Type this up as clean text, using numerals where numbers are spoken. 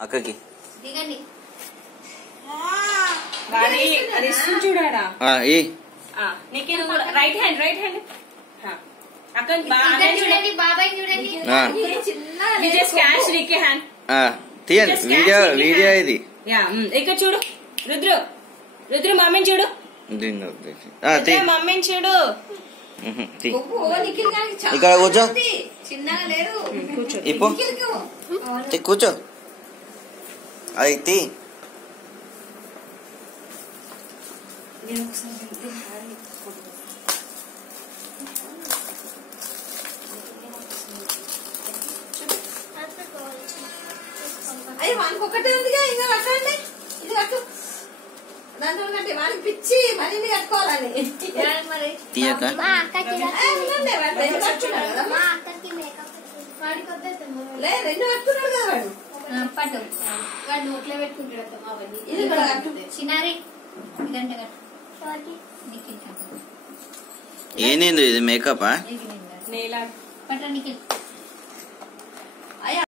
అక్కకి చూడాడా right hand అక్కడ చూడండి బాబాయ్ చూడండి తీయండి వీడియో ఇది ఇక్కడ చూడు రుద్రు మమ్మీని చూడు మమ్మీని చూడు ఇక్కడ కూర్చో ఇప్పు కూర్చో అది తీ అయ్యి వానికి ఒకటే ఉందిగా ఇంకా కట్టండి ఇది కట్టు దాంట్లో కట్టి వానికి పిచ్చి మనీ కట్టుకోవాలని తీయక రెండు కట్టుకున్నాడు కదా వాడు వాడు నోట్లో పెట్టుకుంటాడు ఇది కూడా కట్టు చిన్నారి ఏంది ఇది మేకప్ పట్ట నిఖిల్